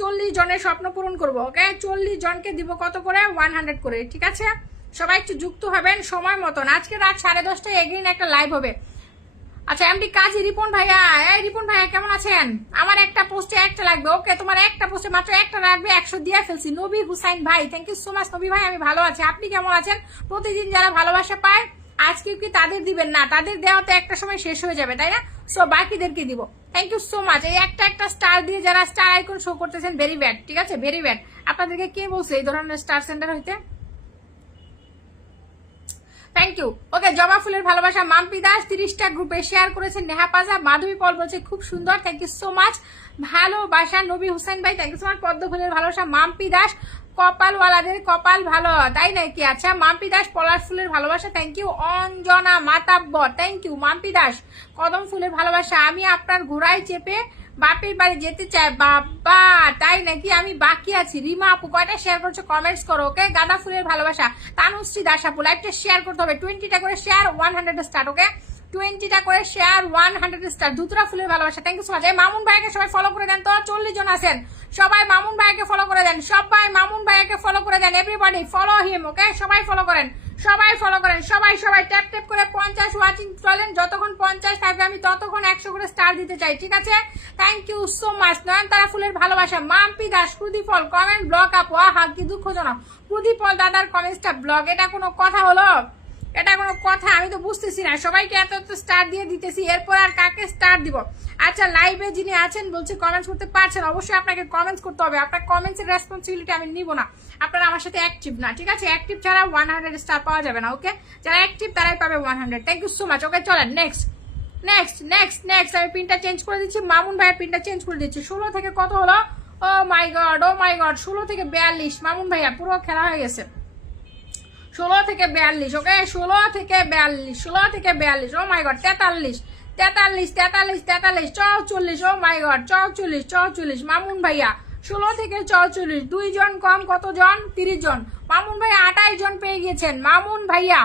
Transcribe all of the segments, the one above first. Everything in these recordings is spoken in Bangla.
40 জনের স্বপ্ন পূরণ করব। ওকে 40 জনকে দিব কত করে 100 করে, ঠিক আছে? সবাই একটু যুক্ত হবেন সময় মতন। আজকে রাত 10:30টায় এগ্রিন একটা লাইভ হবে। আচ্ছা এমডি কাজী রিপন ভাইয়া, এই রিপন ভাইয়া কেমন আছেন? আমার একটা পোস্টে একটা লাগবে। ওকে তোমার একটা পোস্টে মাত্র একটা লাগবে, 100 দিয়ে ফেলছি। নবী হুসাইন ভাই, থ্যাংক ইউ সো মাচ নবী ভাই, আমি ভালো আছি, আপনি কেমন আছেন? প্রতিদিন যারা ভালোবাসা পায় আজকে কি তাদের দিবেন না? তাদের দেওয়া তো একটা সময় শেষ হয়ে যাবে, তাই না? সো বাকিদেরকে দিব। Thank you so much. এই একটা স্টার দিয়ে যারা স্টার আইকন শো করতেছেন, ভেরি ব্যাড, ঠিক আছে? Very bad. আপনাদেরকে কে বলছে এই ধরনের স্টার সেন্টার হইতে? Thank you. ওকে জবা ফুলের ভালোবাসা মাম্পি দাস 30টা গ্রুপে শেয়ার করেছেন। নেহা পাজা মাধবী পল বলছে খুব সুন্দর, থ্যাংক ইউ সো মাচ। ভালোবাসা নবী হুসাইন ভাই, থ্যাংক ইউ সো মাচ। পদ্ম ফুলের ভালোবাসা মাম্পি দাস, কপালওয়ালাদের কপাল ভালো, তাই নাকি? আচ্ছা মাম্পি দাস পলাশ ফুলের ভালোবাসা, thank you. Anjana Matabbar, thank you Mampi Das. কদম ফুলের ভালোবাসা, আমি আপনার ঘোড়ায় চেপে বাপের বাড়ি যেতে চাই বাবা, তাই নাকি? আমি বাকি আছি। রিমা আপু কয়টা শেয়ার করছো কমেন্টস করো। ওকে গাঁদা ফুলের ভালোবাসা তানুশ্রী দাস আপু, লাইভটা শেয়ার করতে হবে। 20টা করে শেয়ার 100 স্টার্ট। ওকে 20টা করে শেয়ার 100 স্টার। ধুতরা ফুলের ভালোবাসা, থ্যাংক ইউ সো মাচ। এই মামুন ভাইকে সবাই ফলো করে দেন তো, 40 জন আছেন, সবাই মামুন ভাইকে ফলো করে দেন, সবাই মামুন ভাইকে ফলো করে দেন। Everybody follow him. ওকে সবাই ফলো করেন, সবাই ফলো করেন, সবাই সবাই ট্যাপ ট্যাপ করে 50 ওয়াচিং চলেন। যতক্ষণ 50 থাকবে আমি ততক্ষণ 100 করে স্টার দিতে চাই, ঠিক আছে? Thank you so much. নয়নতারা ফুলের ভালোবাসা মাম্পি দাস, প্রদীপল কমেন্ট ব্লক আপ। আহা কি দুঃখজনক, প্রদীপল দাদার কমেন্টসটা ব্লক। এটা কোনো কথা হলো? এটা কোনো কথা? আমি তো বুঝতেছি না। সবাইকে এত এত স্টার দিয়ে দিতেছি, এরপর আর কাকে স্টার দিব? আচ্ছা লাইভে যিনি আছেন বলছে কমেন্টস করতে পারছেন, অবশ্যই আপনাকে কমেন্টস করতে হবে। আপনার কমেন্টসের রেসপন্সিবিলিটি আমি নিব না। আপনারা আমার সাথে অ্যাক্টিভ না, ঠিক আছে? অ্যাক্টিভ ছাড়া 100 স্টার পাওয়া যাবে না। ওকে যারা অ্যাক্টিভ তারাই পাবে 100। Thank you so much. Okay চলেন নেক্সট নেক্সট নেক্সট নেক্সট। আমি পিনটা চেঞ্জ করে দিচ্ছি, মামুন ভাইয়ের পিনটা চেঞ্জ করে দিচ্ছি। 16 থেকে কত হলো? ও মাই গড, ও মাই গড, 16 থেকে 42। মামুন ভাইয়া পুরো খেলা হয়ে গেছে। 16 থেকে 42। ওকে 16 থেকে 42, 16 থেকে 42। ও মাই গড 43 43 43 43 44। ও মাই গড 44 44। মামুন ভাইয়া 16 থেকে 44, 2 জন কম, কত জন? 30 জন। মামুন ভাইয়া 28 জন পেয়ে গিয়েছেন। মামুন ভাইয়া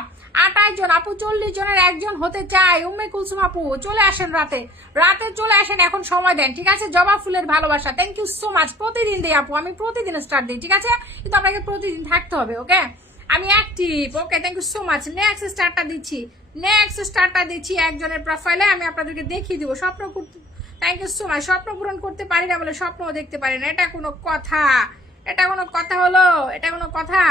28 জন। আপু 40 জনের একজন হতে চাই। উম্মে কুলসুম আপু চলে আসেন, রাতে রাতে চলে আসেন, এখন সময় দেন, ঠিক আছে? জবা ফুলের ভালোবাসা, থ্যাংক ইউ সো মাচ। প্রতিদিন দিই আপু, আমি প্রতিদিন স্টার্ট দিই, ঠিক আছে? কিন্তু আপনাকে প্রতিদিন থাকতে হবে। ওকে আমি active. Okay thank you so much. Next স্টারটা দিচ্ছি, নেক্সট স্টারটা দিচ্ছি একজনের প্রোফাইলে, আমি আপনাদেরকে দেখিয়ে দিব। স্বপ্ন করতে, থ্যাংক ইউ সো মাচ। স্বপ্ন পূরণ করতে পারি না বলে স্বপ্নও দেখতে পারি না, এটা কোনো কথা? এটা কোনো কথা হলো? এটা কোনো কথা?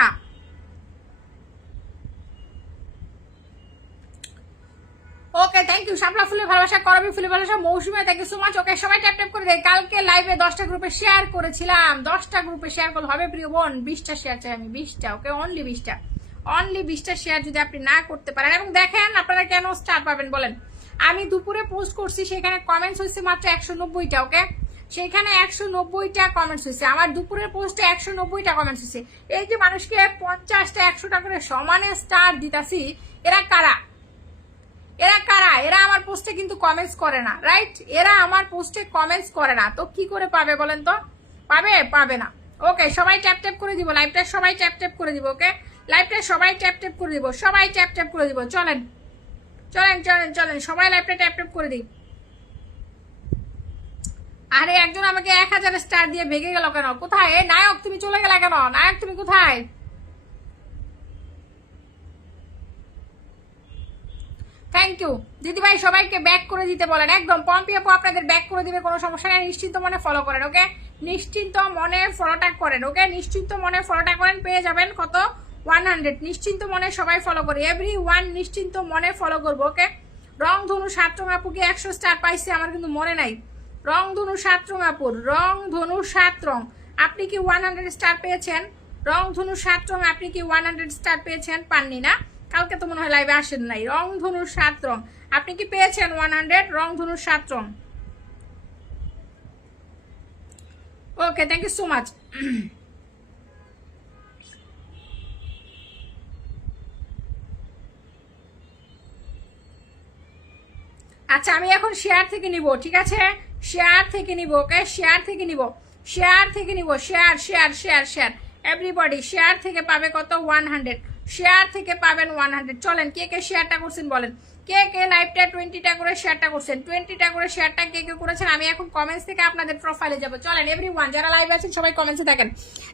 ওকে থ্যাংক ইউ। শাপলা ফুলের ভালোবাসা, করবি ফুলের ভালোবাসা, মৌসুমে, থ্যাংক ইউ সো মাচ। ওকে সবাই ট্যাপ ট্যাপ করে দেয়। কালকে লাইভে 10টা গ্রুপে শেয়ার করেছিলাম, 10টা গ্রুপে শেয়ার করলে হবে প্রিয় বোন। 20টা শেয়ার চাই আমি, 20টা। ওকে অনলি 20টা, অনলি 20টা শেয়ার যদি আপনি না করতে পারেন। এবং দেখেন আপনারা কেন স্টার পাবেন বলেন? আমি দুপুরে পোস্ট করছি, সেখানে কমেন্টস হয়েছে মাত্র 190টা। ওকে সেখানে 190টা কমেন্টস হয়েছে। আমার দুপুরের পোস্টে 190টা কমেন্টস হয়েছে। এই যে মানুষকে 50টা 100টা করে সমানে স্টার দিতাছি, এরা কারা? এরা কারা? এরা আমার পোস্টে কিন্তু কমেন্টস করে না, রাইট? এরা আমার পোস্টে কমেন্টস করে না, তো কি করে পাবে বলেন তো? পাবে? পাবে না। ওকে সবাই ট্যাপ ট্যাপ করে দিব, লাইভটা সবাই ট্যাপ ট্যাপ করে দিব। ওকে লাইভটা সবাই ট্যাপ ট্যাপ করে দিব, সবাই ট্যাপ ট্যাপ করে দিব। চলেন চলেন চলেন চলেন, সবাই লাইভটা ট্যাপ ট্যাপ করে দিই। আরে একজন আমাকে 1000 স্টার দিয়ে ভেঙে গেল কেন? কোথায়? এ নায়ক তুমি চলে গেলা কেন? নায়ক তুমি কোথায়? থ্যাংক ইউ দিদিভাই, সবাইকে ব্যাক করে দিতে বলেন। একদম পম্পি আপু আপনাদের ব্যাক করে দিবে, কোনো সমস্যা নেই। নিশ্চিন্ত মনে ফলো করেন। ওকে নিশ্চিন্ত মনে ফলোটা করেন। ওকে নিশ্চিন্ত মনে ফলোটা করেন, পেয়ে যাবেন কত? 100। নিশ্চিন্ত মনে সবাই ফলো করে, এভরিওয়ান নিশ্চিন্ত মনে ফলো করবো। ওকে রংধনু 7 রং আপুকে 100 স্টার পাইছে, আমার কিন্তু মনে নাই। রংধনু 7 রং আপুর, রংধনু 7 রং, আপনি কি 100 স্টার পেয়েছেন? রংধনু 7 রং, আপনি কি 100 স্টার পেয়েছেন? পাননি না? কালকে তো মনে হয় লাইভে আসেন নাই। রংধনু 7 রং, আপনি কি পেয়েছেন 100? রংধনু 7 রং। Okay thank you so much. আচ্ছা আমি এখন শেয়ার থেকে নিব, ঠিক আছে? শেয়ার থেকে নিব। ওকে শেয়ার থেকে নিব, শেয়ার থেকে নিব। Share share share share, everybody share থেকে পাবে কত? 100। শেয়ার থেকে পাবেন 100। চলেন কে কে শেয়ারটা করছেন বলেন। কে কে লাইভটা 20টা করে শেয়ারটা করছেন, 20টা করে শেয়ারটা কে কে করেছেন। আমি এখন কমেন্টস থেকে আপনাদের প্রোফাইলে যাব। চলেন এভরিওয়ান, যারা লাইভে আছেন সবাই কমেন্টসে থাকেন,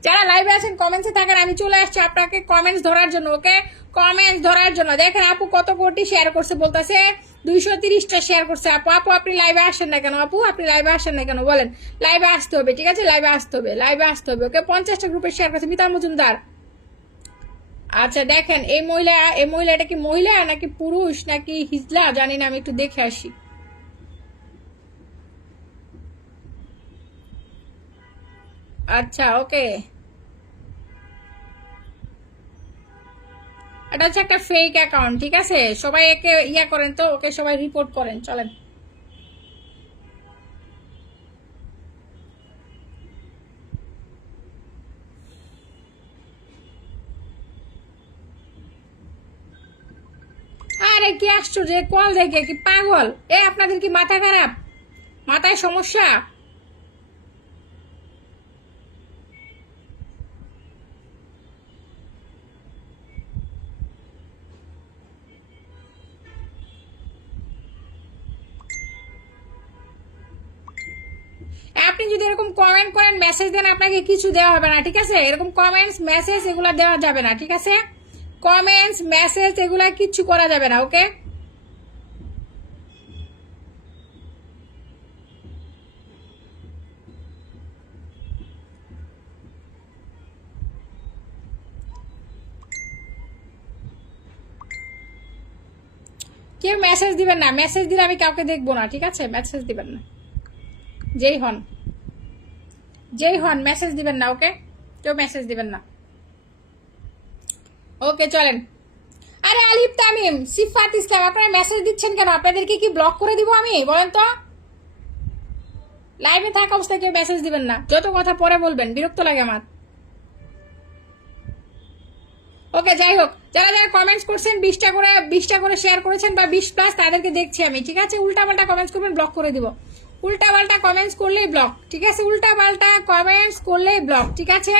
যারা লাইভে আছেন কমেন্টসে থাকেন। আমি চলে আসছি আপনাকে কমেন্টস ধরার জন্য। ওকে, কমেন্টস ধরার জন্য। দেখেন আপু কত কোটি শেয়ার করছে, বলতেছে 230টা শেয়ার করছে। আপু আপু আপনি লাইভে আসেন না কেন? আপু আপনি লাইভে আসেন না কেন বলেন? লাইভে আসতে হবে, ঠিক আছে, লাইভে আসতে হবে, লাইভে আসতে হবে। ওকে, 50টা গ্রুপে শেয়ার করছে মিতা মজুমদার। আচ্ছা দেখেন এই মহিলাটা কি মহিলা নাকি পুরুষ নাকি হিজলা জানি না, আমি একটু দেখে আসি। আচ্ছা ওকে, এটা হচ্ছে একটা ফেক অ্যাকাউন্ট, ঠিক আছে, সবাই একে ইয়া করেন তো, ওকে সবাই রিপোর্ট করেন। চলেন আরে কি আশ্চর্য, কল দেখে কি পাগল? আপনাদের কি মাথা খারাপ, মাথায় সমস্যা? আপনি যদি এরকম কমেন্ট করেন মেসেজ দেন আপনাকে কিছু দেওয়া হবে না, ঠিক আছে? এরকম কমেন্টস মেসেজ এগুলা দেওয়া যাবে না, ঠিক আছে? কমেন্টস মেসেজ এগুলা কিচ্ছু করা যাবে না। ওকে, কেউ মেসেজ দিবেন না, মেসেজ দিলে আমি কাউকে দেখবো না, ঠিক আছে? মেসেজ দিবেন না, যেই হন মেসেজ দিবেন না। ওকে, কেউ মেসেজ দিবেন না। ওকে চলেন। আরে আলিফ তামিম, সিফাত ইসলাম, আপনারা মেসেজ দিচ্ছেন কেন? আপনাদেরকে কি ব্লক করে দিব আমি? বলেন তো, লাইভে থাকা অবস্থায় কেউ মেসেজ দিবেন না, যত কথা পরে বলবেন, বিরক্ত লাগে আমার। ওকে যাই হোক, যারা যারা কমেন্টস করছেন 20টা করে শেয়ার করেছেন বা 20+ তাদেরকে দেখছি আমি, ঠিক আছে? উল্টাপাল্টা কমেন্টস করবেন ব্লক করে দিব, উল্টাপাল্টা কমেন্টস করলেই ব্লক, ঠিক আছে? উল্টাপাল্টা কমেন্টস করলেই ব্লক, ঠিক আছে?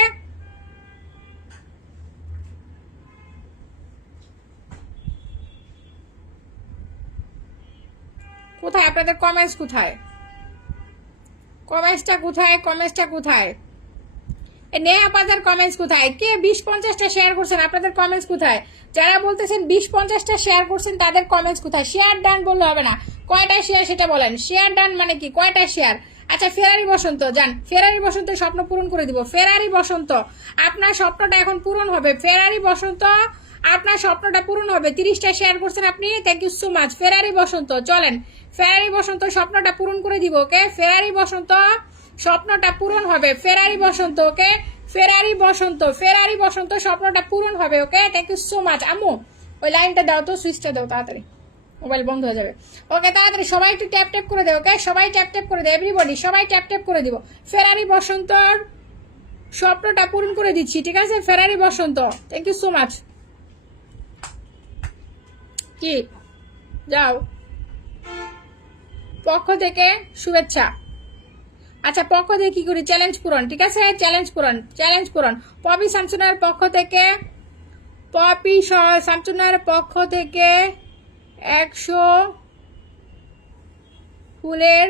কোথায় আপনাদের কমেন্টস? কোথায় কমেন্টসটা? কোথায় কমেন্টসটা? কোথায় নেহা পাজার কমেন্টস কোথায়? কে 20-50টা শেয়ার করছেন? আপনাদের কমেন্টস কোথায়? যারা বলতেছেন 20-50টা শেয়ার করছেন তাদের কমেন্টস কোথায়? শেয়ার ডান বললে হবে না, কয়টা শেয়ার সেটা বলেন। শেয়ার ডান মানে কি, কয়টা শেয়ার? আচ্ছা ফেরারি বসন্ত যান, ফেরারি বসন্ত স্বপ্ন পূরণ করে দিব। ফেরারি বসন্ত আপনার স্বপ্নটা এখন পূরণ হবে। ফেরারি বসন্ত আপনার স্বপ্নটা পূরণ হবে। 30টা শেয়ার করছেন আপনি, থ্যাংক ইউ সো মাচ। ফেরারি বসন্ত চলেন, ফেরারি বসন্ত স্বপ্নটা পূরণ করে দিব। ওকে, ফেরারি বসন্ত স্বপ্নটা পূরণ হবে। ফেরারি বসন্ত, ওকে, ফেরারি বসন্ত স্বপ্নটা পূরণ হবে। ওকে, থ্যাংক ইউ সো মাচ। আম্মু ওই লাইনটা দাও তো, সুইচটা দাও তাড়াতাড়ি, মোবাইল বন্ধ হয়ে যাবে। ওকে তাড়াতাড়ি সবাই একটু ট্যাপ ট্যাপ করে দেয়। ওকে সবাই ট্যাপ ট্যাপ করে দেয়, এভরিবডি সবাই ট্যাপ ট্যাপ করে দিব। ফেরারি বসন্তর স্বপ্নটা পূরণ করে দিচ্ছি, ঠিক আছে? ফেরারি বসন্ত, থ্যাংক ইউ সো মাচ। কি যাও, পক্ষ থেকে শুভেচ্ছা। আচ্ছা পক্ষ থেকে কি করি? চ্যালেঞ্জ পূরণ, ঠিক আছে? চ্যালেঞ্জ পূরণ। পপি শামসুনার পক্ষ থেকে, পপি শামসুনার পক্ষ থেকে 100 ফুলের